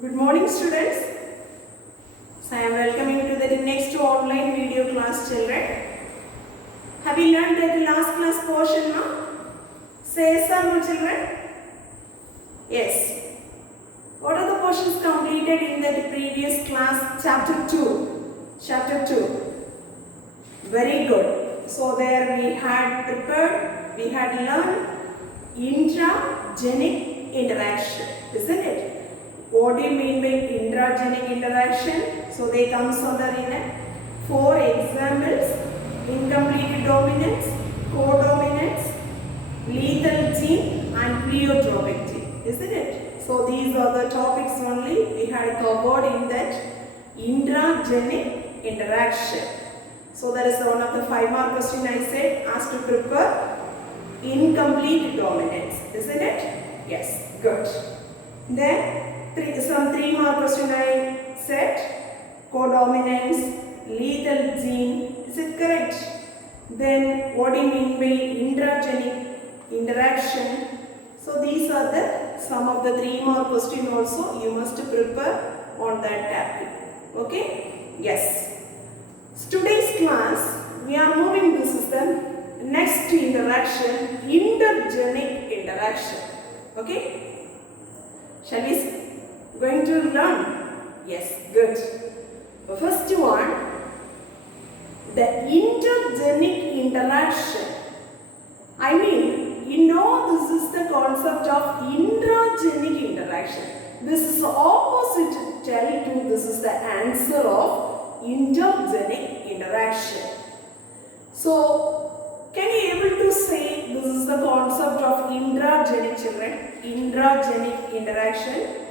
Good morning, students. So I am welcoming you to the next online video class, children. Have you learned the last class portion now? Say some, children. Yes. What are the portions completed in the previous class? Chapter 2. Chapter 2. Very good. So there we had prepared, we had learned Intergenic Interaction, isn't it? What do you mean by intergenic interaction? So they comes under in 4 examples: incomplete dominance, codominance, lethal gene and pleiotropic gene, isn't it? So these are the topics only we had covered in that intergenic interaction. So that is one of the 5-mark question I said, asked to prepare incomplete dominance, isn't it? Yes, good. Then some 3-mark question I said, codominance, lethal gene, is it correct? Then what do you mean by intergenic interaction? So these are the some of the 3-mark question also you must prepare on that topic. Okay? Yes. Today's class we are moving, this is the next interaction, intergenic interaction. Okay? Shall we going to learn? Yes, good. The first one, the intergenic interaction. I mean, you know this is the concept of intergenic interaction. This is opposite to tell you this is the answer of intergenic interaction. So, can you able to say this is the concept of intragenic, children? Intragenic interaction.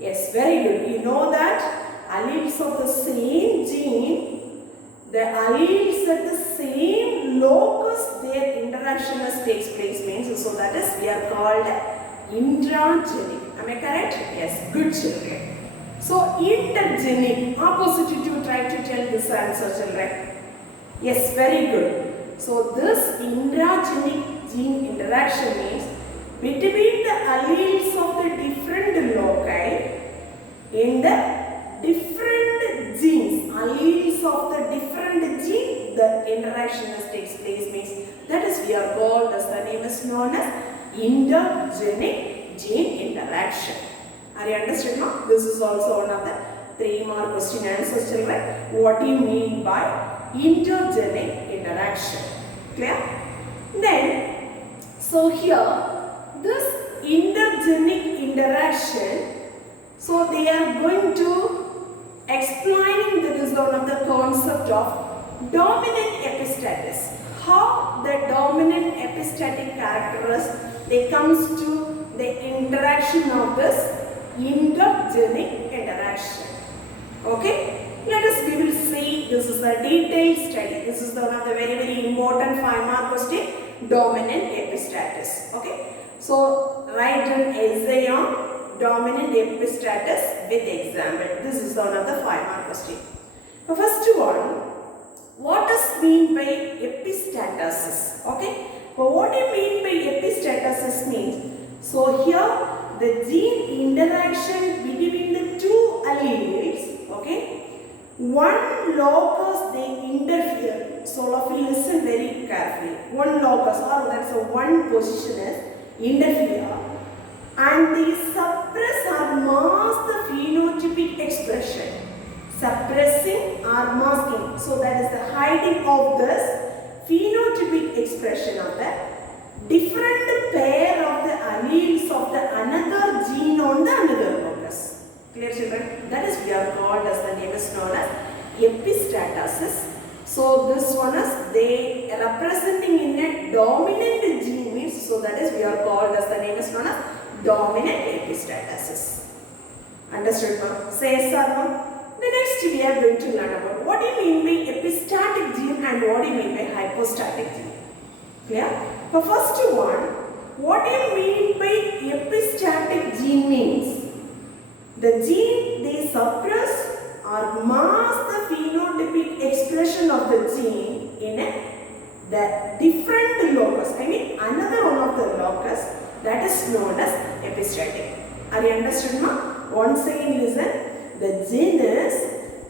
Yes, very good. You know that alleles of the same gene, the alleles at the same locus, their interaction takes place means, so that is we are called intragenic. Am I correct? Yes, good, children. So intergenic, opposite to try to tell this answer, children. Yes, very good. So this intragenic gene interaction means between the alleles of the different loci in the different genes, alleles of the different gene, the interaction takes place means that is we are called as the name is known as intergenic gene interaction. Are you understood now? This is also one of the 3-mark question answers, children. What do you mean by intergenic interaction? Clear? Then, so here this intergenic interaction, so they are going to explaining that is one of the concept of dominant epistatis. How the dominant epistatic characters they comes to the interaction of this intergenic interaction. Okay, let us we will see this is a detailed study. This is one of the very important 5-mark question, dominant epistatis. Okay. So, write an essay on dominant epistatis with example. This is one of the 5-mark question. The first one, what does mean by epistatis? Okay. But what do you mean by epistatis means? So, here the gene interaction between the 2 alleles, okay. One locus they interfere. So, all of you listen very carefully. One locus or that's a one position is interfere and they suppress or mask the phenotypic expression, suppressing or masking, so that is the hiding of this phenotypic expression of the different pair of the alleles of the another gene on the another locus. Clear, children? That is we are called as the name is known as epistatis. So this one is they representing in a dominant gene means, so that is we are called as the name is known as dominant epistatis. Understood, ma'am? Say sir, ma'am. The next we are going to learn about what do you mean by epistatic gene and what do you mean by hypostatic gene. Clear? The first one, what do you mean by epistatic gene means? The gene they suppress or mask the phenotypic expression of the gene in the different locus. I mean another one of the locus that is known as epistatic. Are you understood, ma'am? Once again listen. The gene is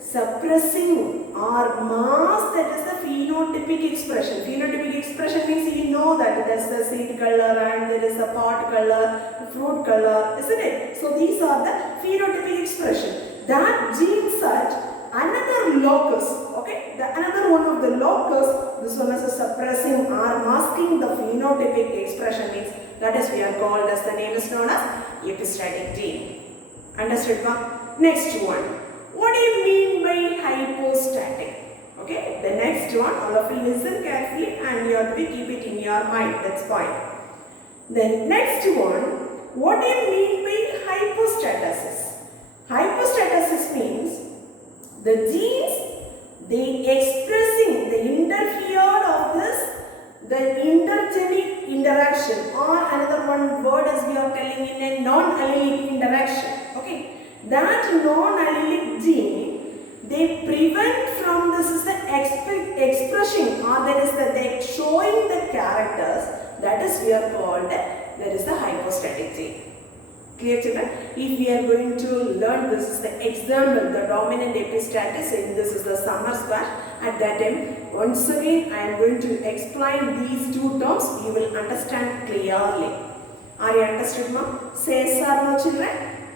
suppressing or mask, that is the phenotypic expression. Phenotypic expression means you know that there is a seed color and there is a pod color, fruit color, isn't it? So these are the phenotypic expression. That gene such another locus, okay? Another one of the locus, this one is a suppressing or masking the phenotypic expression means that is we are called as, the name is known as epistatic gene. Understood, ma? Next one. What do you mean by hypostatic? Okay, the next one, all of you listen carefully and you have to keep it in your mind. That's fine. Then next one, what do you mean by hypostasis? Hypostasis means the genes, they expressing, they interfered of this, the intergenic interaction, or another one word is we are telling in a non-allelic interaction. Okay, that non-allelic gene, they prevent from this is the expression, or that is that they showing the characters, that is we are called, that is the hypostatic gene. Clear, children? If we are going to learn, this is the example, the dominant epistatis, and this is the summer squash. At that time, once again, I am going to explain these two terms. You will understand clearly. Are you understood, ma'am? Say yes or no, children?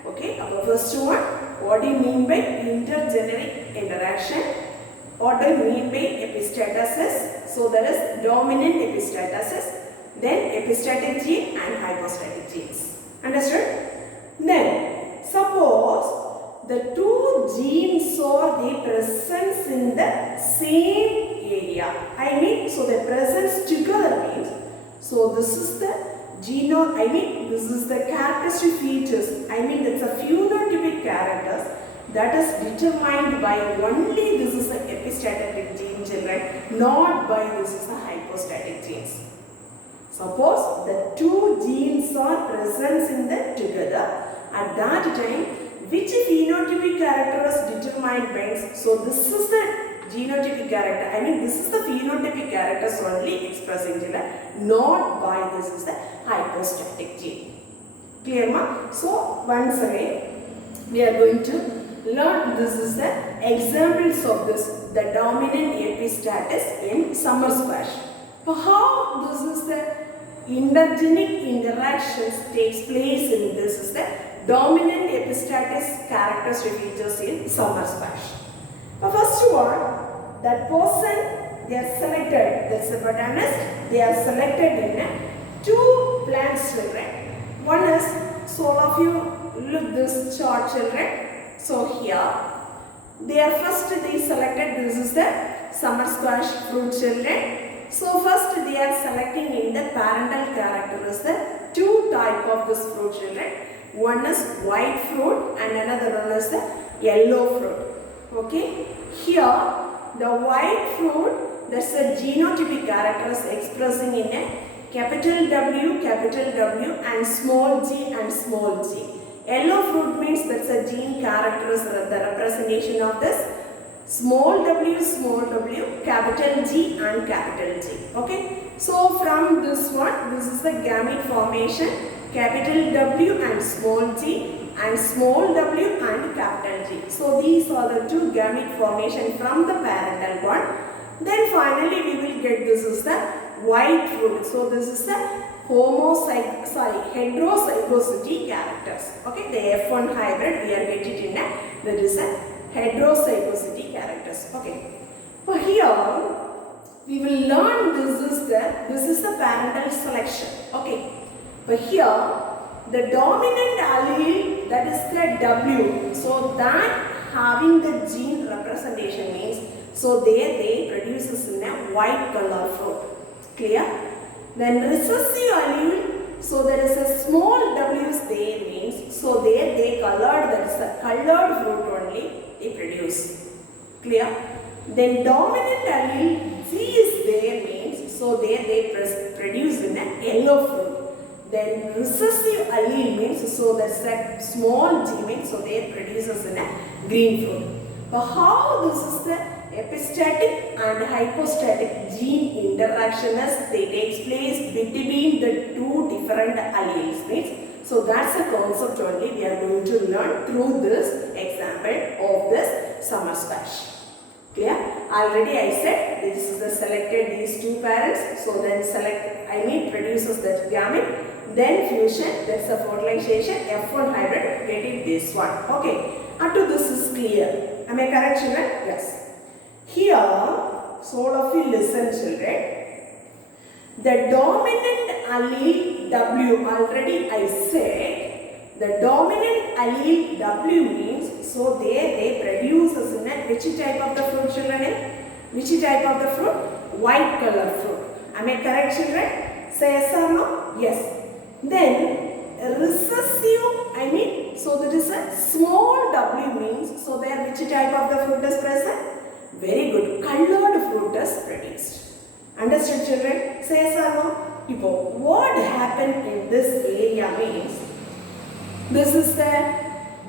Okay. Our first one. What do you mean by intergeneric interaction? What do you mean by epistatis? So there is dominant epistatis, then epistatic gene and hypostatic genes. Understood? Then, suppose the two genes are they present in the same area. I mean, so the presence together means, so this is the this is the characteristic features. I mean, that's a phenotypic characters that is determined by only this is the epistatic gene, children, not by this is the hypostatic genes. Suppose the two genes are present in the together. At that time, which phenotypic character is determined by, so this is the genotypic character, I mean this is the phenotypic characters only expressing, not by this is the hypostatic gene. Clear, ma? So once again, we are going to learn this is the examples of this, the dominant epistatis in summer squash. So how this is the intergenic interactions takes place in this is the dominant epistatis characteristic features in summer squash. The first one, that person they are selected, that's a botanist, they are selected in two plants, children. One is, so all of you look this chart, children. So here, they are first they selected, this is the summer squash fruit, children. So first they are selecting in the parental character is the two type of this fruit, children. One is white fruit and another one is the yellow fruit. Okay. Here the white fruit, that's a genotypic character is expressing in a capital W and small g and small g. Yellow fruit means that's a gene character is the representation of this small w, capital G and capital G. Okay. So from this one, this is the gamete formation, capital W and small g and small w and capital G. So these are the two gamete formation from the parental one. Then finally we will get this is the white fruit. So this is the heterozygosity characters. Okay, the F1 hybrid we are getting in that is a heterozygosity characters. Okay. So here we will learn this is the parental selection. Okay. But here the dominant allele, that is the W. So that having the gene representation means, so there they produces in a white color fruit. Clear? Then recessive allele, so there is a small w's there means, so there they colored, that is the colored fruit only they produce. Clear? Then dominant allele G is there means, so there they produce in a yellow fruit. Then recessive allele means, so that's a small g means, so there produces in a green fruit. But how this is the epistatic and hypostatic gene interaction as they takes place between the two different alleles means, So that's the concept only we are going to learn through this example of this summer squash. Clear? Already I said this is the selected these two parents. So then produces that gamete. Then fusion, that's the fertilization, F1 hybrid, get it this one. Okay. Up to this is clear. Am I correct, children? Yes. Here, so all of you listen, children. The dominant allele W, already I said, the dominant allele W means, so they produces in a, which type of the fruit, children? Which type of the fruit? White color fruit. Am I correct, children? Say yes or no? Yes. Then recessive, so that is a small w means, so there which type of the fruit is present? Very good, colored fruit is produced. Understood, children? Say yes or no? What happened in this area means, this is the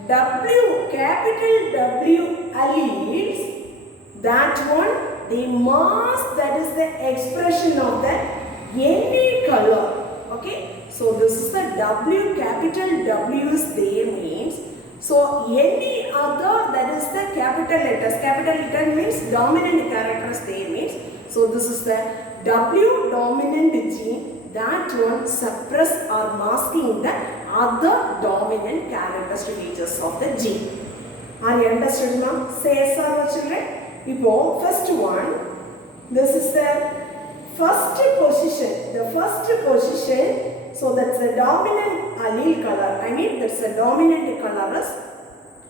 W, capital W alleles, that one, the mass, that is the expression of the any color. Okay, so this is the W, capital W is there means, so any other, that is the capital letters. Capital letter means dominant characters there means, so this is the W dominant gene, that one suppress or masking the other dominant characteristic features of the gene. Are you understood now? Say yes or no, children? First one, this is the first position, so that's the dominant allele color, that's the dominant color is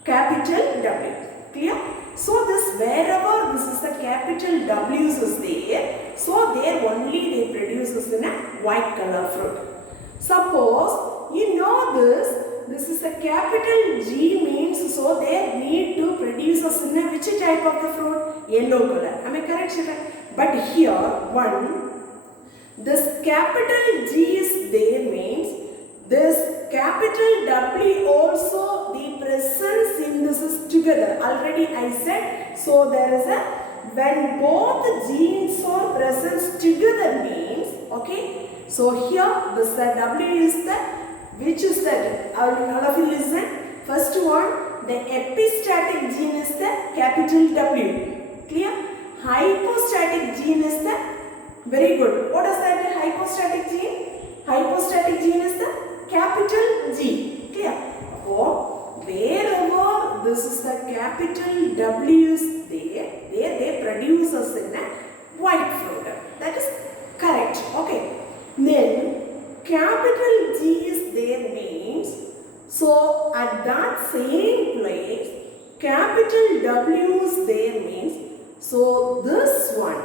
capital W, clear? So this, wherever this is the capital W's is there, so there only they produces in a white color fruit. Suppose, you know this is the capital G means, so they need to produce in a which type of the fruit? Yellow color, am I correct, children? But here, this capital G is there means, this capital W also, the presence in this is together. Already I said, so there is a, when both genes are present together means, okay. So here, this W is the, which is that? All of you listen. First one, the epistatic gene is the capital W. Clear? Hypostatic gene is the, very good. What is that hypostatic gene? Hypostatic gene is the capital G. Clear? So, wherever this is the capital W is there they produce us in a white fruit. That is correct. Okay. Then, capital G is there means, so at that same place, capital W is there means, so this one,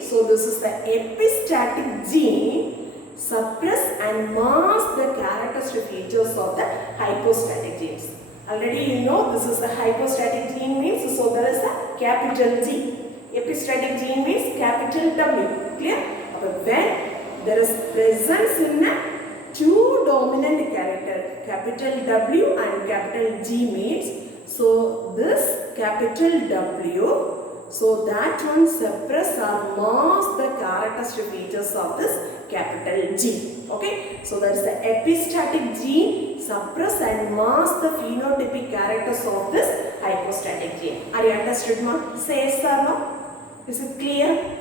so this is the epistatic gene suppress and mask the characteristic features of the hypostatic genes. Already you know this is the hypostatic gene means, so there is a capital G. Epistatic gene means capital W. Clear? But when there is presence in a two dominant character, capital W and capital G means, so this capital W, so that one suppress or mask the characteristic features of this capital G. Okay. So that is the epistatic gene suppress and mask the phenotypic characters of this hypostatic gene. Are you understood, ma? Say yes or no? Is it clear?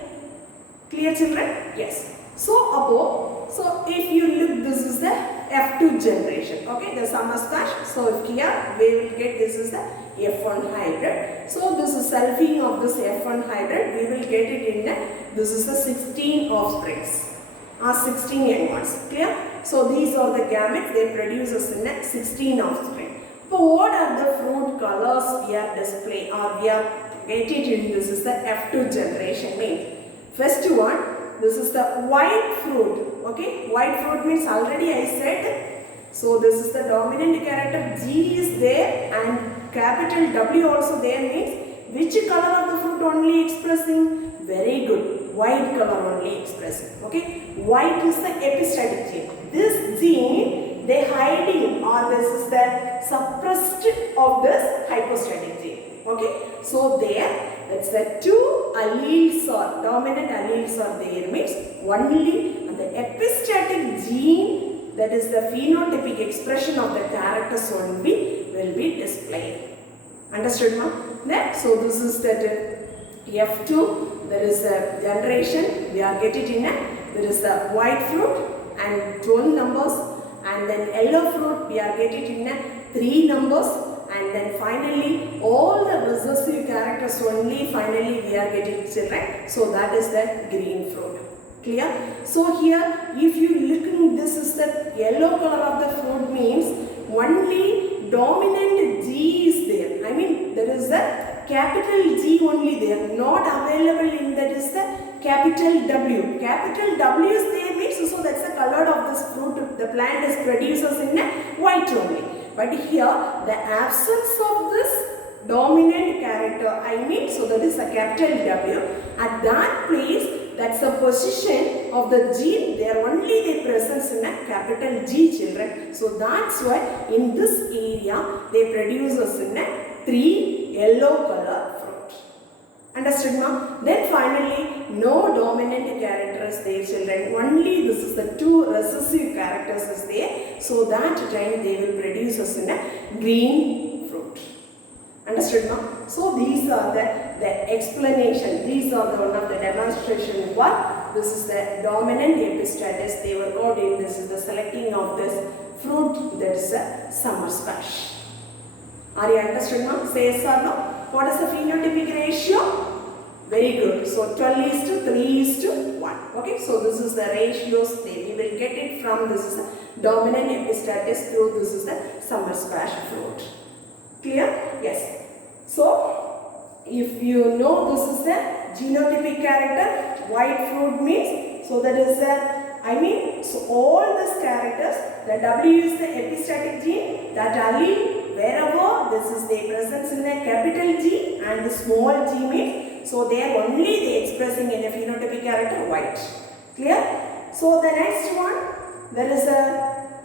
Clear, children? Yes. So if you look, this is the F2 generation. Okay, the summer squash. So if here we will get, this is the F1 hybrid. So this is selfing of this F1 hybrid. We will get it in the, this is the 16 offsprings or 16 young ones. Clear? So these are the gametes they produce us in the 16 offspring. So what are the fruit colors we are displaying or we are getting in? This is the F2 generation means. First one, this is the white fruit. Okay, white fruit means already I said. So this is the dominant character G is there and capital W also there means which color of the fruit only expressing? Very good, white color only expressing. Okay, white is the epistatic gene. This gene they hiding or this is the suppressed of this hypostatic gene. Okay, so there that's the two alleles or dominant alleles are there means only and the epistatic gene that is the phenotypic expression of the characters only will be displayed. Understood, ma? Then, so this is that F2, there is the generation, we are getting in there is the white fruit and 12 numbers, and then yellow fruit we are getting in 3 numbers, and then finally all the recessive characters only finally we are getting children. So that is the green fruit. Clear? So here if you look in this is the yellow color of the fruit means only dominant G is there. I mean there is the capital G only there, not available in that is the capital W. Capital W is there means so that's the color of this fruit the plant is produces in a white only. But here the absence of this dominant character, I mean so that is a capital W, at that place that's the position of the gene, they are only the presence in a capital G children. So that's why in this area they produce us in a 3 yellow color fruit. Understood, ma'am? Then finally no dominant character is there children, only this is the 2 recessive characters is there. So that time they will produce us in a green fruit. Understood, ma'am? So these are the explanation, these are the one of the demonstration what this is the dominant epistatis they were called in, this is the selecting of this fruit that is a summer squash. Are you understood, ma'am? Say yes or no? What is the phenotypic ratio? Very good. So 12 is to 3 is to 1. Okay, so this is the ratios there. We will get it from this is the dominant epistatis through this is the summer squash fruit. Clear? Yes. So if you know this is the genotypic character, white fruit means, so that is the, so all these characters, the W is the epistatic gene, that allele, wherever this is the presence in a capital G and the small g means, so they are only the expressing in a phenotypic character white. Clear? So the next one, there is a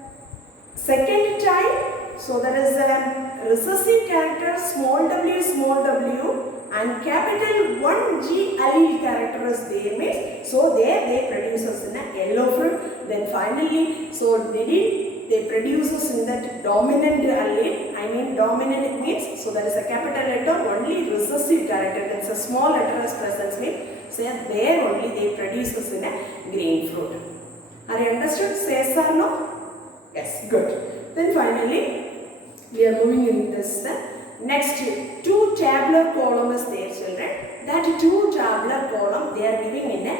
second type, so there is a recessive character small w and capital 1G allele character is there means, so there they produce us in a yellow fruit. Then finally, so they produce us in that dominant allele, dominant means, so there is a capital letter only recessive character, that's a small letter is present means, so there only they produce us in a green fruit. Are you understood? Say yes or no? Yes, good. Then finally, we are moving in this next 2 tabular column is there children. That 2 tabular column they are giving in a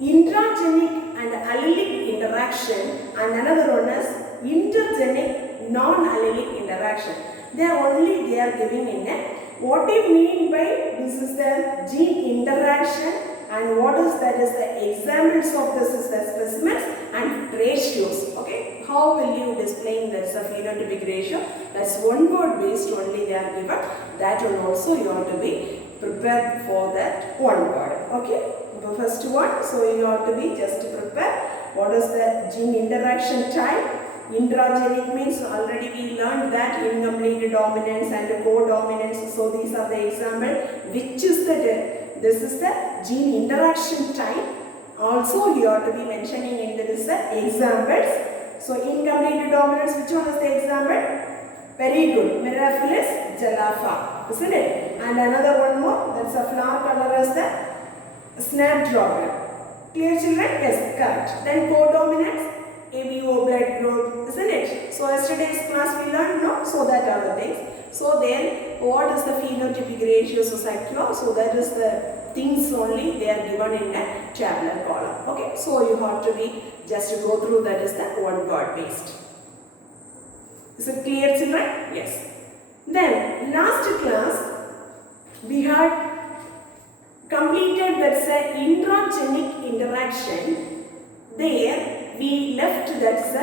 intragenic and allelic interaction, and another one is intergenic non-allelic interaction. They are giving in a, what do you mean by this is the gene interaction and what is that is the examples of this is the specimens and ratios. Okay, how will you display that is a phenotypic ratio? That's one word based only they are given. That one also you have to be prepared for that one word. Okay, the first one, so you have to be just prepare what is the gene interaction type. Intragenic means already we learned that incomplete dominance and co-dominance. So these are the example. Which is the, this is the gene interaction type. Also you have to be mentioning in this examples. So incomplete dominance, which one is the example? Very good. Miraculous Jalafa, isn't it? And another one more, that's a flower color is the snapdragon. Clear children? Yes, correct. Then co-dominance, ABO, blood growth, isn't it? So yesterday's class we learned, no? So that are the things. So then what is the phenotypic ratio society? So that is the things only they are given in a tabular column. Okay, so you have to be just to go through that is the one word based. Is it clear children? Yes. Then last class we had completed that's a intragenic interaction. There we left that's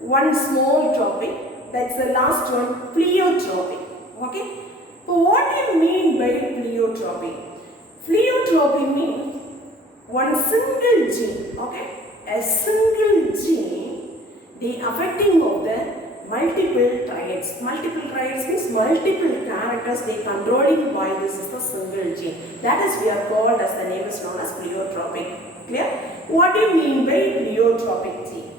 one small topic, that's the last one, pleiotropic. Okay. So what do you mean by pleiotropic? Pleiotropic means one single gene, okay, a single gene, the affecting of the multiple traits. Multiple traits means multiple characters they controlling by this is the single gene. That is we are called as the name is known as pleiotropic. Clear? What do you mean by pleiotropic gene?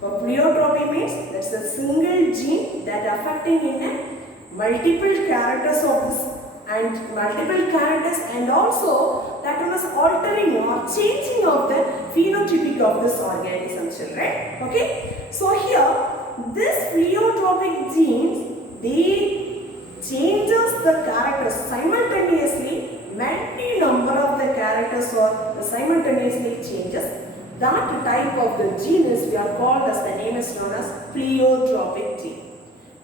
Pleiotropy means that's a single gene that affecting in a multiple characters of this and also that one is altering or changing of the phenotypic of this organism, children. Okay. So here this pleiotropic genes, they changes the characters simultaneously. Many number of the characters or simultaneously changes. That type of the gene is we are called as, the name is known as pleiotropic gene.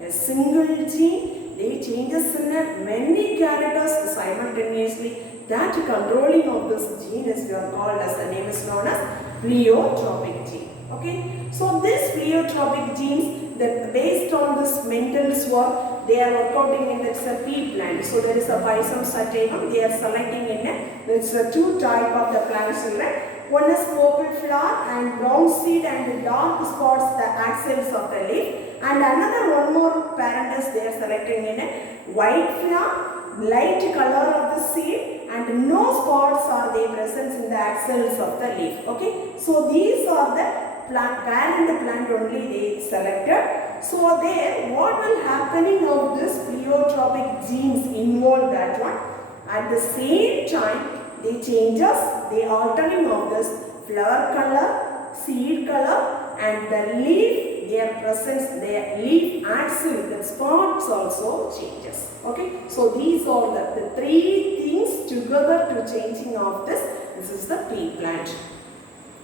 A single gene, they changes in many characters simultaneously. That controlling of this gene is we are called as, the name is known as pleiotropic gene. Okay. So this pleiotropic genes, that based on this mental swab, they are working in it's a pea plant. So there is a Bison sativum. They are selecting in it's a two type of the plants, children. One is purple flower and brown seed and dark spots the axils of the leaf. And another one more parent is they are selecting in a white flower, light color of the seed, and no spots are they present in the axils of the leaf. Okay. So these are the parent plant only they selected. So there what will happening of this pleiotropic genes involve that one. At the same time they changes, they altering of this flower color, seed color and the leaf, their presence, their leaf axil, the spots also changes. Okay. So these are the three things together to changing of this. This is the pea plant.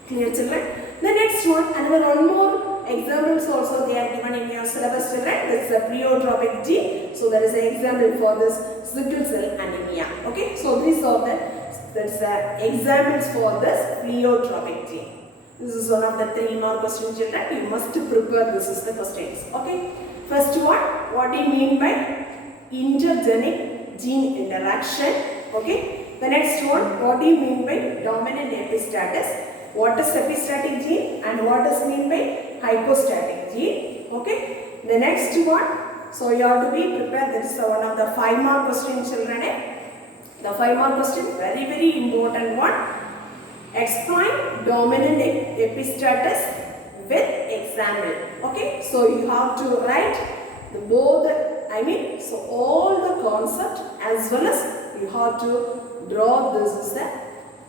Clear, children? The next one, another one more examples also they are given in your syllabus, children. This is a pleiotropic gene. So there is an example for this sickle cell anemia. Okay. So these are the examples for this pleiotropic gene. This is one of the 3 more questions, children. You must prepare. This is the questions. Okay. First one, what do you mean by intergenic gene interaction? Okay. The next one, what do you mean by dominant epistatis? What is epistatic gene and what is mean by hypostatic gene? Okay. The next one, so you have to be prepared. This is one of the 5 more questions, children. The 5 more question, very important one. Explain dominant epistatis with example. Okay. So you have to write the both. So all the concept as well as you have to draw. This is the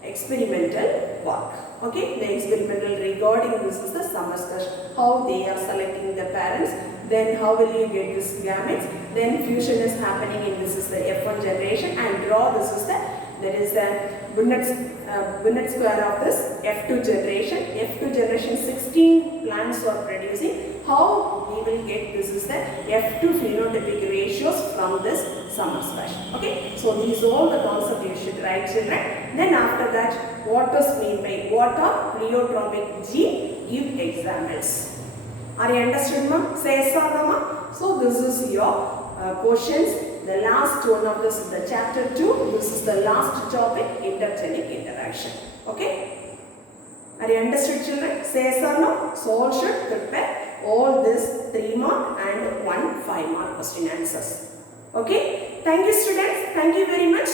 experimental work. Okay, the experimental regarding this is the summer discussion. How they are selecting the parents, then how will you get this gametes, then fusion is happening in this is the F1 generation and draw this is the, there is the Punnett square of this F2 generation. F2 generation 16 plants are producing. How we will get this is the F2 phenotypic ratios from this summer special. Okay, so these are all the concepts you should write, children. Then after that, what is mean by what are pleiotropic gene? Give examples. Are you understood, ma'am? Say yes or no, ma'am? So this is your questions. The last one of this is the chapter 2. This is the last topic, intergenic interaction. Okay? Are you understood, children? Say yes or no? So all should prepare all this 3 mark and 1 5 mark question answers. Okay? Thank you, students. Thank you very much.